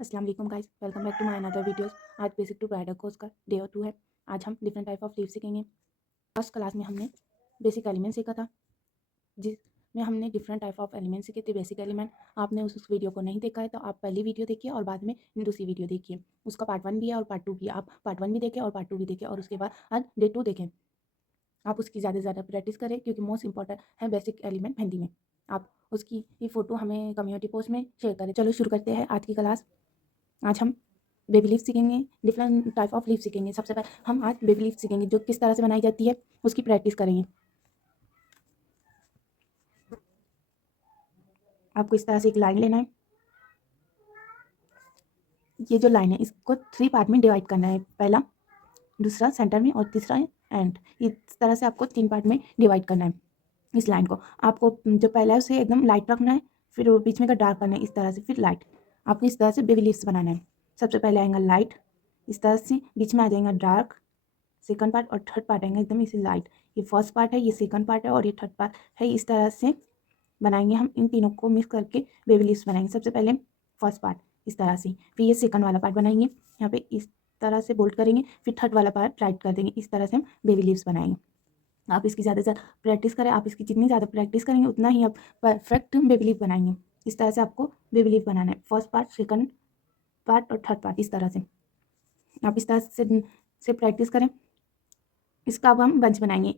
अस्सलाम वालेकुम guys, welcome back to my another videos. आज बेसिक टू ब्राइडल कोर्स का डे 2 है। आज हम डिफरेंट टाइप ऑफ लीव सीखेंगे। फर्स्ट क्लास में हमने बेसिक एलिमेंट सीखा था, जिसमें हमने डिफरेंट टाइप ऑफ एलिमेंट सीखे थे। बेसिक एलिमेंट आपने उस वीडियो को नहीं देखा है तो आप पहली वीडियो देखिए और बाद में दूसरी वीडियो देखिए। उसका पार्ट 1 भी है और पार्ट 2 भी है। आप पार्ट 1 भी देखें और पार्ट 2 भी देखें और उसके बाद आज डे 2 देखें। आप उसकी ज़्यादा से ज़्यादा प्रैक्टिस करें क्योंकि मोस्ट इंपॉर्टेंट है बेसिक एलिमेंट मेहंदी में। आप उसकी ये फ़ोटो हमें कम्युनिटी पोस्ट में शेयर करें। चलो शुरू करते हैं आज की क्लास। आज हम बेबी लीफ सीखेंगे, डिफरेंट टाइप ऑफ लीफ सीखेंगे। सबसे पहले हम आज बेबी लीफ सीखेंगे, जो किस तरह से बनाई जाती है उसकी प्रैक्टिस करेंगे। आपको इस तरह से एक लाइन लेना है। ये जो लाइन है इसको 3 पार्ट में डिवाइड करना है, पहला, दूसरा सेंटर में और तीसरा एंड। इस तरह से आपको 3 पार्ट में डिवाइड करना है इस लाइन को। आपको जो पहला है उसे एकदम लाइट रखना है, फिर वो बीच में का डार्क करना है इस तरह से, फिर लाइट। आपको इस तरह से बेबी लीव्स बनाना है। सबसे पहले आएगा लाइट, इस तरह से बीच में आ जाएगा डार्क, सेकंड पार्ट और थर्ड पार्ट आएंगे एकदम इसे लाइट। ये फर्स्ट पार्ट है, ये सेकंड पार्ट है और ये थर्ड पार्ट है। इस तरह से बनाएंगे हम, इन तीनों को मिक्स करके बेबी लीव्स बनाएंगे। सबसे पहले फर्स्ट पार्ट इस तरह से, फिर ये सेकंड वाला पार्ट बनाएंगे यहाँ पे इस तरह से बोल्ड करेंगे, फिर थर्ड वाला पार्ट राइट कर देंगे। इस तरह से हम बेबी लीव्स बनाएंगे। आप इसकी ज़्यादा से ज़्यादा प्रैक्टिस करें। आप इसकी जितनी ज़्यादा प्रैक्टिस करेंगे उतना ही आप परफेक्ट बेबी लीव बनाएंगे। इस तरह से आपको बेबी लीव बनाना है, फर्स्ट पार्ट, सेकंड पार्ट और थर्ड पार्ट। इस तरह से आप इस तरह से प्रैक्टिस करें। इसका अब हम बंच बनाएंगे।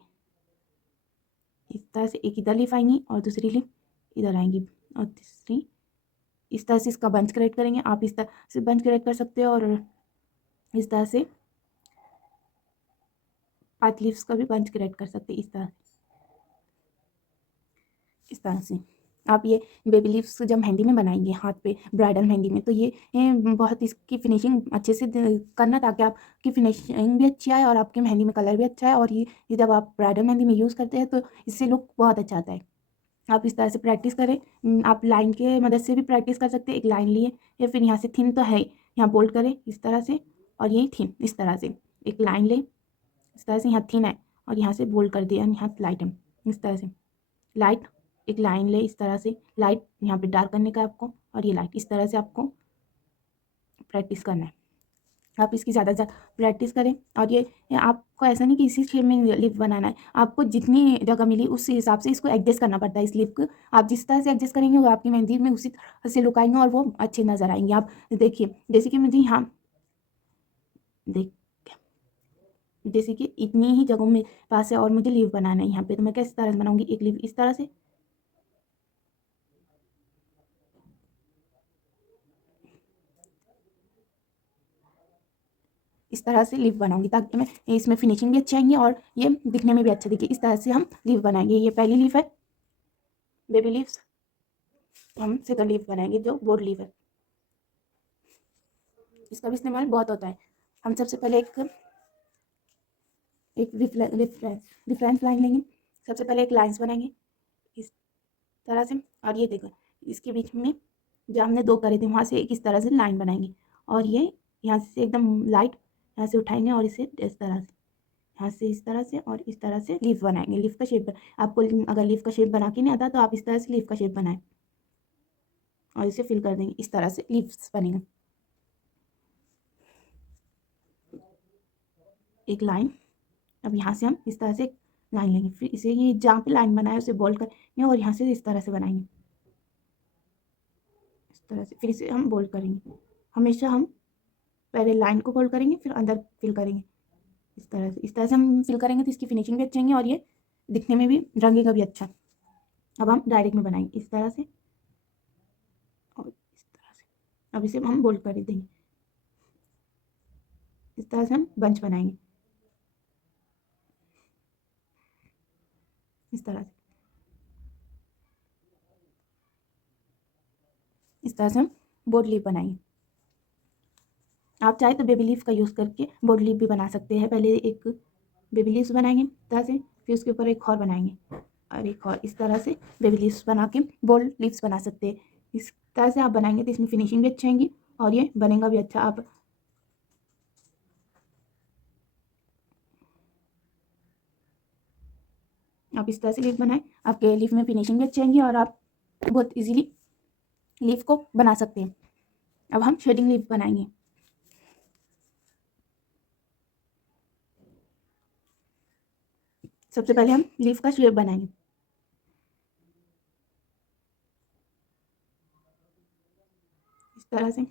इस तरह से एक इधर लीफ आएंगी और दूसरी लीफ इधर आएंगी और तीसरी इस तरह से इसका बंच क्रिएट करेंगे। आप इस तरह से बंच क्रिएट कर सकते हो और इस तरह से 5 लीव्स का भी बंच क्रिएट कर सकते हैं। इस तरह से आप ये बेबी लीव्स जब मेहंदी में बनाएंगे हाथ पे, ब्राइडल मेहंदी में, तो ये बहुत इसकी फिनिशिंग अच्छे से करना, ताकि आपकी फिनिशिंग भी अच्छी आए और आपकी मेहंदी में कलर भी अच्छा है। और ये जब आप ब्राइडल मेहंदी में यूज़ करते हैं तो इससे लुक बहुत अच्छा आता है। आप इस तरह से प्रैक्टिस करें। आप लाइन के मदद से भी प्रैक्टिस कर सकते हैं। एक लाइन लिए या फिर यहाँ से थिन तो है, यहाँ बोल्ड करें इस तरह से और यही थिन इस तरह से एक लाइन ले, इस तरह से यहाँ थिन है और यहाँ से बोल्ड कर दिया, यहाँ लाइट है इस तरह से लाइट। एक लाइन ले इस तरह से, लाइट यहाँ पे डार्क करने का है आपको और ये लाइट। इस तरह से आपको प्रैक्टिस करना है। आप इसकी ज़्यादा से ज़्यादा प्रैक्टिस करें। और ये आपको ऐसा नहीं कि इसी शेप में लिप बनाना है, आपको जितनी जगह मिली उस हिसाब से इसको एडजस्ट करना पड़ता है। इस लिप को आप जिस तरह से एडजस्ट करेंगे वो आपकी मेहंदी में उसी तरह से लुक आएंगे और वो अच्छे नज़र आएंगे। आप देखिए, जैसे कि मुझे यहाँ देख जैसे कि इतनी ही जगहों में पास है और मुझे लीव बनाना है यहाँ पे, तो मैं किस तरह से बनाऊंगी। एक लीव इस तरह से, इस तरह से लीफ बनाऊंगी ताकि मैं इसमें फिनिशिंग भी अच्छी आएंगी और ये दिखने में भी अच्छा दिखे। इस तरह से हम लीफ बनाएंगे। ये पहली लीफ है बेबी लीव्स, हम सेकंड लीफ बनाएंगे जो बोर्ड लीफ है। इसका भी इस्तेमाल बहुत होता है। हम सबसे पहले एक डिफरेंस लाइन लेंगे। सबसे पहले एक लाइन्स बनाएंगे इस तरह से और ये देखो इसके बीच में जो हमने 2 करे थे वहाँ से एक इस तरह से लाइन बनाएंगे और ये यहाँ से एकदम लाइट यहाँ से उठाएंगे और इसे इस तरह से, यहाँ से इस तरह से और इस तरह से लीफ बनाएंगे। लीफ का शेप आपको अगर लीफ का शेप बना के नहीं आता तो आप इस तरह से लीफ का शेप बनाएं और इसे फिल कर देंगे। इस तरह से लीव्स बनेंगे। एक लाइन, अब यहाँ से हम इस तरह से एक लाइन लेंगे, फिर इसे ये जहाँ पे लाइन बनाए उसे बोल्ड करेंगे और यहाँ से इस तरह से बनाएंगे इस तरह से, फिर इसे हम बोल्ड करेंगे। हमेशा हम पहले लाइन को फोल्ड करेंगे फिर अंदर फिल करेंगे इस तरह से हम फिल करेंगे तो इसकी फिनिशिंग भी अच्छी आएंगी और ये दिखने में भी रंगेगा भी अच्छा। अब हम डायरेक्ट में बनाएंगे इस तरह से और इस तरह से। अब इसे हम बोल्ड कर देंगे। इस तरह से हम बंच बनाएंगे इस तरह से। इस तरह से हम बोर्ड लीफ बनाएंगे। आप चाहे तो बेबी लीफ का यूज़ करके बोर्ड लीफ भी बना सकते हैं। पहले एक बेबी लीव्स बनाएंगे इस तरह से, फिर उसके ऊपर एक और बनाएंगे और एक और, इस तरह से बेबी लीव्स बना के बोल्ड लीव्स बना सकते हैं। इस तरह से आप बनाएंगे तो इसमें फिनिशिंग भी अच्छी आएंगी और ये बनेगा भी अच्छा। आप इस तरह से लीफ बनाएं, आपके लीफ में फिनिशिंग भी अच्छी आएंगी और आप बहुत इजीली लीफ को बना सकते हैं। अब हम शेडिंग लीफ बनाएंगे। सबसे पहले हम लीफ का शेप बनाएंगे। इस तरह से।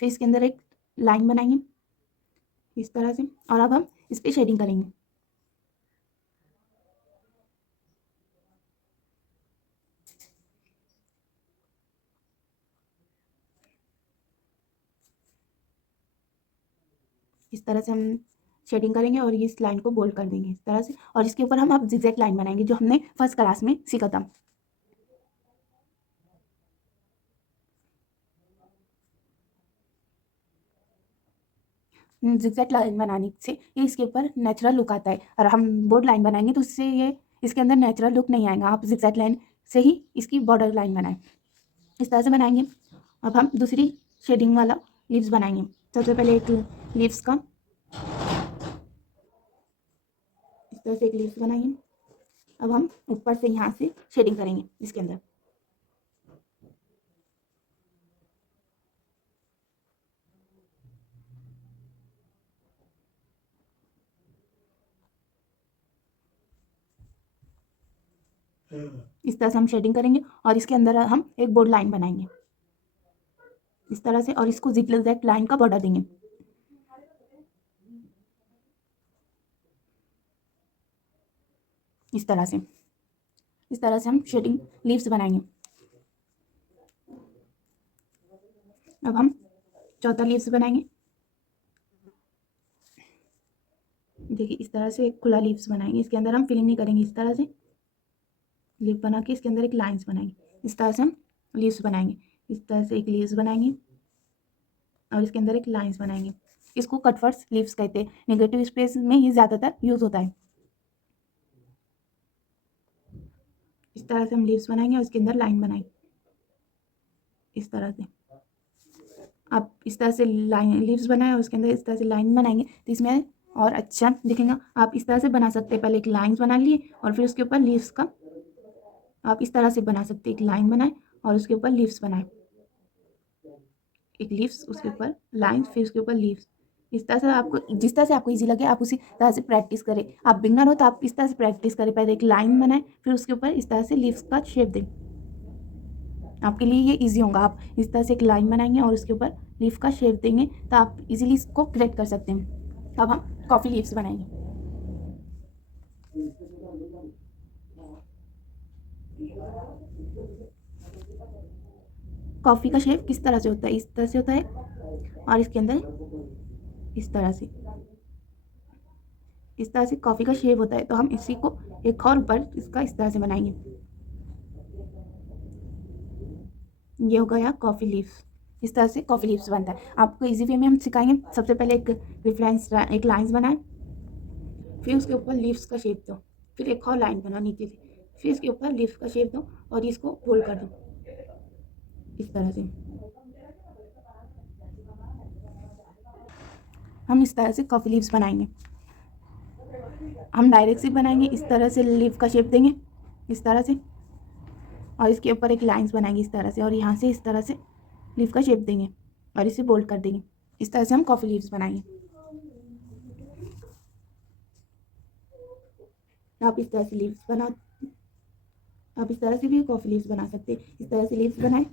फिर इसके अंदर एक लाइन बनाएंगे इस तरह से, और अब हम इस पर शेडिंग करेंगे। इस तरह से हम शेडिंग करेंगे और इस लाइन को बोल्ड कर देंगे इस तरह से, और इसके ऊपर हम अब जिगजैग लाइन बनाएंगे जो हमने फर्स्ट क्लास में सीखा था। जिगजैग लाइन बनाने से ये इसके ऊपर नेचुरल लुक आता है, और हम बोर्ड लाइन बनाएंगे तो उससे ये इसके अंदर नेचुरल लुक नहीं आएगा। आप जिगजैग लाइन से ही इसकी बॉर्डर लाइन बनाएं। इस तरह से बनाएंगे। अब हम दूसरी शेडिंग वाला लीव्स बनाएंगे। सबसे पहले एक लीव्स का इस तरह से एक लीव्स बनाएंगे। अब हम ऊपर से यहाँ से शेडिंग करेंगे इसके अंदर। इस तरह से हम शेडिंग करेंगे और इसके अंदर हम एक बोर्ड लाइन बनाएंगे इस तरह से, और इसको जिगजैग लाइन का बॉर्डर देंगे इस तरह से। इस तरह से हम शेडिंग लीव्स बनाएंगे। अब हम चौथा लीव्स बनाएंगे। देखिए इस तरह से एक खुला लीव्स बनाएंगे। इसके अंदर हम फिलिंग नहीं करेंगे। इस तरह से लीव बना के इसके अंदर एक लाइंस बनाएंगे। इस तरह से हम लीव्स बनाएंगे। इस तरह से एक लीव्स बनाएंगे और इसके अंदर एक लाइंस बनाएंगे। इसको कटवर्स लीव्स कहते हैं। नेगेटिव स्पेस में ये ज़्यादातर यूज़ होता है। इस तरह से हम लीव्स बनाएंगे और इसके अंदर लाइन बनाएंगे इस तरह से। आप इस तरह से लाइन लीव्स बनाए और उसके अंदर इस तरह से लाइन बनाएंगे तो इसमें और अच्छा दिखेगा। आप इस तरह से बना सकते हैं। पहले एक लाइन बना लिए और फिर उसके ऊपर लीव्स का आप इस तरह से बना सकते हैं। एक लाइन बनाए और उसके ऊपर लीव्स बनाए, एक लीव्स उसके ऊपर लाइन, फिर उसके ऊपर लीव्स। इस तरह से आपको जिस तरह से आपको इजी लगे आप उसी तरह से प्रैक्टिस करें। आप बिगनर हो तो आप इस तरह से प्रैक्टिस करें। पहले एक लाइन बनाए फिर उसके ऊपर इस तरह से लीव्स का शेप दें। आपके लिए ये इजी होगा। आप इस तरह से एक लाइन बनाएंगे और उसके ऊपर लीफ का शेप देंगे तो आप इजीली इसको क्रिएट कर सकते हैं। अब हम कॉफ़ी लीव्स बनाएंगे। कॉफ़ी का शेप किस तरह से होता है? इस तरह से होता है, और इसके अंदर इस तरह से, इस तरह से कॉफ़ी का शेप होता है। तो हम इसी को एक और ऊपर इसका इस तरह से बनाएंगे। ये हो गया कॉफ़ी लीव्स। इस तरह से कॉफ़ी लीव्स बनता है। आपको इजी वे में हम सिखाएंगे। सबसे पहले एक रेफरेंस एक लाइन्स बनाए, फिर उसके ऊपर लीव्स का शेप दो, फिर एक और लाइन बनाओ नीचे से, फिर इसके ऊपर लीव्स का शेप दो और इसको फोल्ड कर दो इस तरह से। हम इस तरह से कॉफ़ी लीव्स बनाएंगे। हम डायरेक्ट से बनाएंगे। इस तरह से लीव का शेप देंगे इस तरह से, और इसके ऊपर एक लाइंस बनाएंगे इस तरह से, और यहाँ से इस तरह से लीव का शेप देंगे और इसे बोल्ड कर देंगे। इस तरह से हम कॉफ़ी लीव्स बनाएंगे। आप इस तरह से लीव्स बना आप इस तरह से भी कॉफ़ी लीव्स बना सकते हैं। इस तरह से लीव्स बनाए,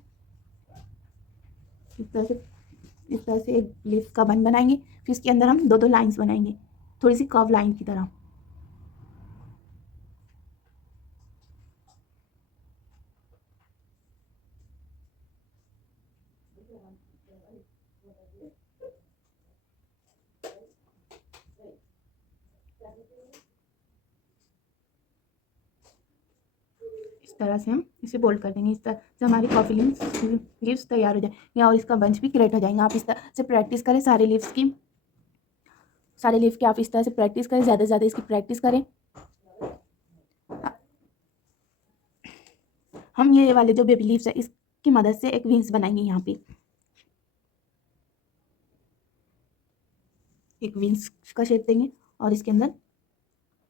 इस तरह से एक लीव का बन बनाएंगे। फिर इसके अंदर हम दो दो लाइंस बनाएंगे, थोड़ी सी कर्व लाइन की तरह। इस तरह से हम इसे बोल्ड कर देंगे। इस तरह से हमारी कॉफ़ी लीव्स तैयार हो जाएंगे और इसका बंच भी क्रिएट हो जाएगा। आप इस तरह से प्रैक्टिस करें सारे लीव्स की, सारे लीव की आप इस तरह से प्रैक्टिस करें, ज़्यादा से ज़्यादा इसकी प्रैक्टिस करें। हम ये वाले जो बेबी लीव्स है इसकी मदद से एक विंग्स बनाएंगे। यहाँ पे एक विंग्स का शेप देंगे और इसके अंदर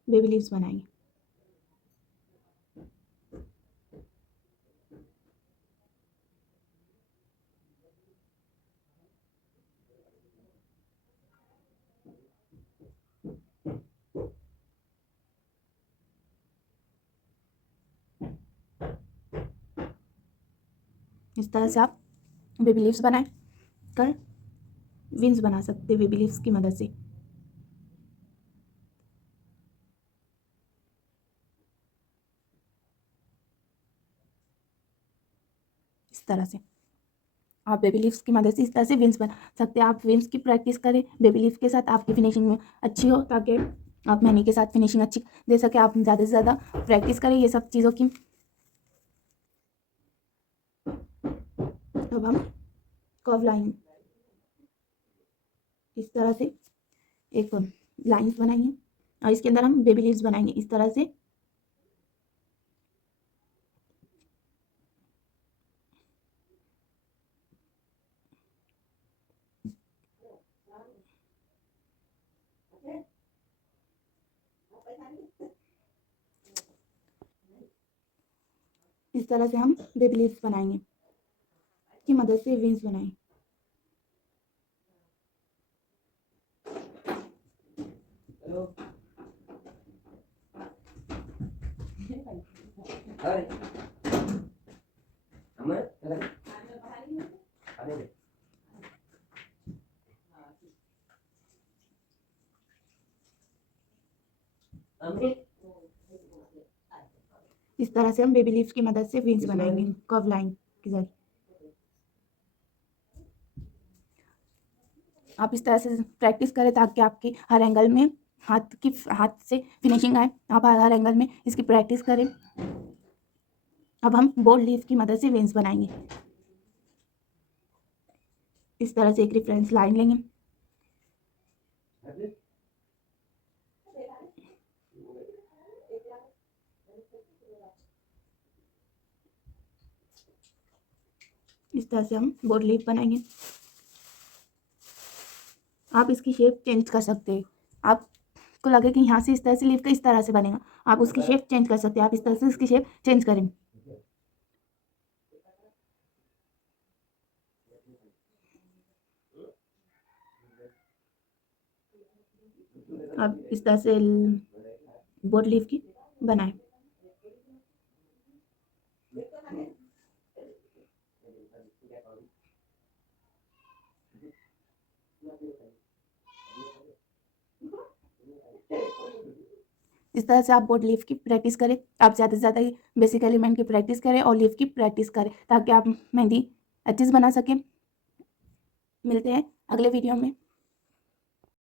बेबी लीव्स बनाएंगे। इस तरह से आप बेबी लीव्स बनाए कर विंग्स बना सकते हैं बेबी लीव्स की मदद से। इस तरह से आप बेबी लीव्स की मदद से इस तरह से विंग्स बना सकते हैं। आप विंग्स की प्रैक्टिस करें बेबी लीव्स के साथ, आपकी फिनिशिंग में अच्छी हो, ताकि आप मेहंदी के साथ फिनिशिंग अच्छी दे सके। आप ज़्यादा से ज़्यादा प्रैक्टिस करें ये सब चीज़ों की। अब हम कर्व लाइन इस तरह से एक लाइंस बनाएंगे और इसके अंदर हम बेबी लीव्स बनाएंगे इस तरह से। इस तरह से हम बेबी लीव्स बनाएंगे की मदद से विंग्स बनाएंगे। इस तरह से हम बेबी लीव्स की मदद से विंग्स बनाएंगे कर्व लाइन के जरिए। आप इस तरह से प्रैक्टिस करें ताकि आपकी हर एंगल में हाथ से फिनिशिंग आए। आप हर एंगल में इसकी प्रैक्टिस करें। अब हम बोल्ड लीफ की मदद से विंग्स बनाएंगे। इस तरह से एक रेफरेंस लाइन लेंगे। इस तरह से हम बोल्ड लीफ बनाएंगे। आप इसकी शेप चेंज कर सकते हैं। आपको लगे कि यहाँ से इस तरह से लीफ का इस तरह से बनेगा, आप उसकी शेप चेंज कर सकते हैं। आप इस तरह से इसकी शेप चेंज करें। अब इस तरह से बोल्ड लीफ की बनाएं। इस तरह से आप बोर्ड लीफ की प्रैक्टिस करें। आप ज़्यादा से ज़्यादा बेसिक एलिमेंट की प्रैक्टिस करें और लीफ की प्रैक्टिस करें ताकि आप मेहंदी अच्छे से बना सकें। मिलते हैं अगले वीडियो में।